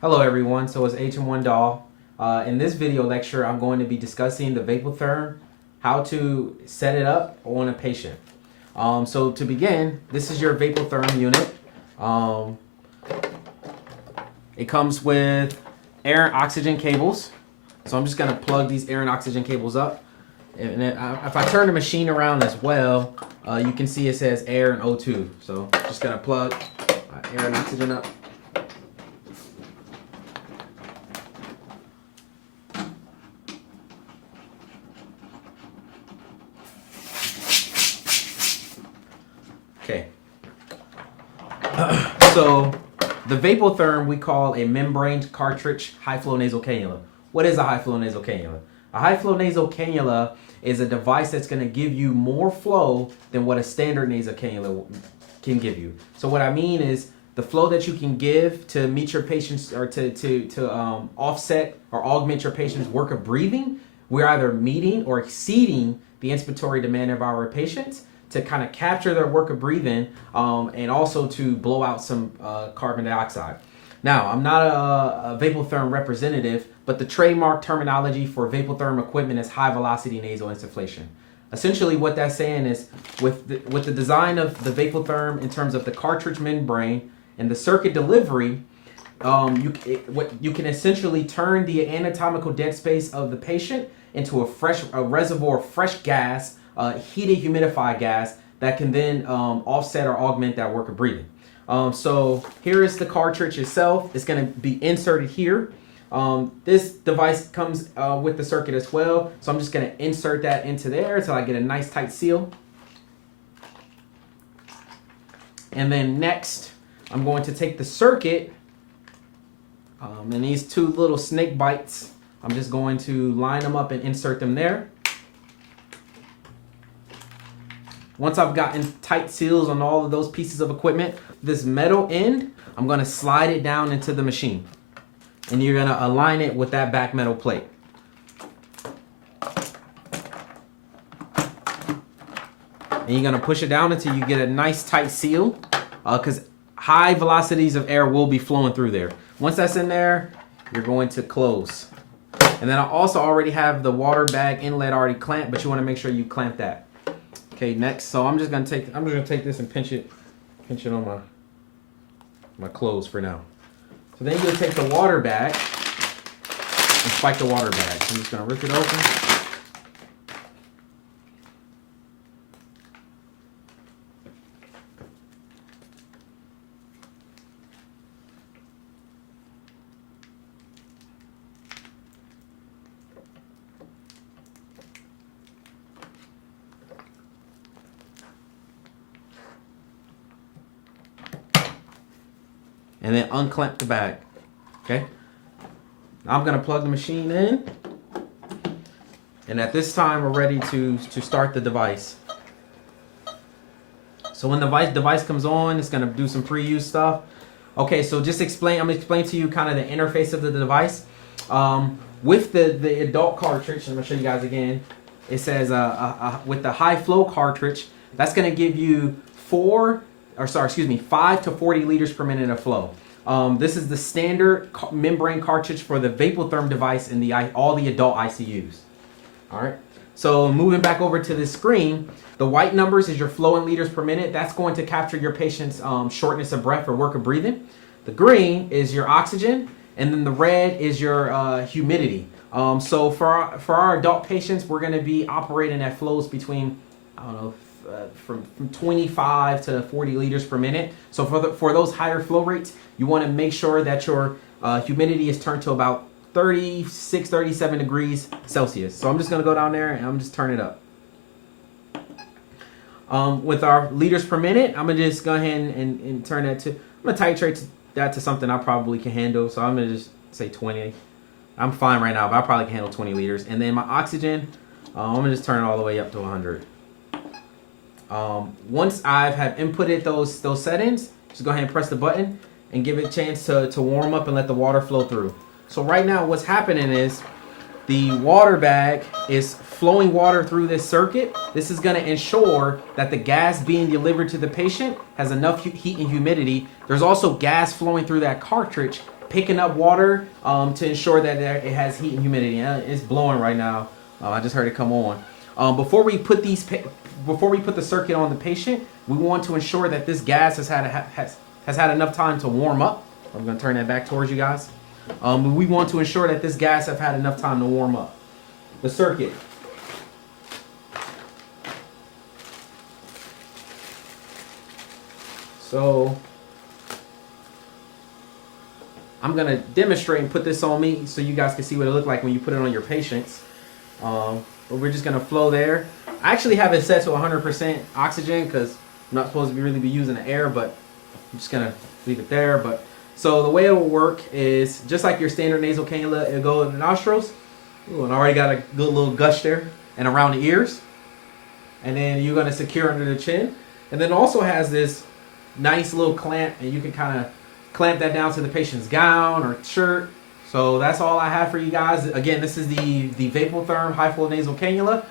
Hello everyone, so it's HM1 Doll. In this video lecture, I'm going to be discussing the Vapotherm, how to set it up on a patient. So to begin, this is your Vapotherm unit. It comes with air and oxygen cables. So I'm just going to plug these air and oxygen cables up. And then if I turn the machine around as well, you can see it says air and O2. So just going to plug air and oxygen up. Okay. So the Vapotherm we call a membrane cartridge high flow nasal cannula. What is a high flow nasal cannula? A high flow nasal cannula is a device that's going to give you more flow than what a standard nasal cannula can give you. So what I mean is the flow that you can give to meet your patient's or to offset or augment your patient's work of breathing, we're either meeting or exceeding the inspiratory demand of our patients to kind of capture their work of breathing and also to blow out some carbon dioxide. Now, I'm not a Vapotherm representative, but the trademark terminology for Vapotherm equipment is high velocity nasal insufflation. Essentially what that's saying is with the design of the Vapotherm in terms of the cartridge membrane and the circuit delivery, you can essentially turn the anatomical dead space of the patient into a reservoir of fresh gas, heated humidified gas that can then offset or augment that work of breathing. So here is the cartridge itself. It's going to be inserted here. This device comes with the circuit as well. So I'm just going to insert that into there until I get a nice tight seal. And then next, I'm going to take the circuit and these two little snake bites. I'm just going to line them up and insert them there. Once I've gotten tight seals on all of those pieces of equipment, this metal end, I'm going to slide it down into the machine. And you're going to align it with that back metal plate. And you're going to push it down until you get a nice tight seal, because high velocities of air will be flowing through there. Once that's in there, you're going to close. And then I also already have the water bag inlet already clamped, but you want to make sure you clamp that. Okay, next, so I'm just gonna take this and pinch it on my clothes for now. So then you'll take the water bag and spike the water bag. So I'm just gonna rip it open. And then unclamp the bag. Okay. Now I'm gonna plug the machine in. And at this time we're ready to start the device. So when the device comes on, it's gonna do some pre-use stuff. Okay, so I'm gonna explain to you kind of the interface of the device. With the adult cartridge, I'm gonna show you guys again. It says with the high flow cartridge, that's gonna give you 5 to 40 liters per minute of flow. This is the standard membrane cartridge for the Vapotherm device in all the adult ICUs. All right. So moving back over to this screen, the white numbers is your flow in liters per minute. That's going to capture your patient's shortness of breath or work of breathing. The green is your oxygen, and then the red is your humidity. So for our adult patients, we're going to be operating at flows between, I don't know, from 25 to 40 liters per minute. So for those higher flow rates, you want to make sure that your humidity is turned to about 36, 37 degrees Celsius. So I'm just going to go down there and I'm just turn it up. With our liters per minute, I'm going to just go ahead and turn that to, I'm going to titrate that to something I probably can handle. So I'm going to just say 20. I'm fine right now, but I probably can handle 20 liters. And then my oxygen, I'm going to just turn it all the way up to 100. Once I've inputted those settings, just go ahead and press the button and give it a chance to warm up and let the water flow through. So right now what's happening is the water bag is flowing water through this circuit. This is going to ensure that the gas being delivered to the patient has enough heat and humidity. There's also gas flowing through that cartridge picking up water to ensure that it has heat and humidity. It's blowing right now. I just heard it come on. Before we put the circuit on the patient, we want to ensure that this gas has had enough time to warm up. I'm going to turn that back towards you guys. We want to ensure that this gas have had enough time to warm up. The circuit. So I'm going to demonstrate and put this on me so you guys can see what it looks like when you put it on your patients. But we're just going to flow there. I actually have it set to 100% oxygen because I'm not supposed to really be using the air, but I'm just going to leave it there. But so the way it will work is just like your standard nasal cannula, it'll go in the nostrils. Ooh, and I already got a good little gush there and around the ears. And then you're going to secure under the chin. And then it also has this nice little clamp, and you can kind of clamp that down to the patient's gown or shirt. So that's all I have for you guys. Again, this is the Vapotherm high flow nasal cannula.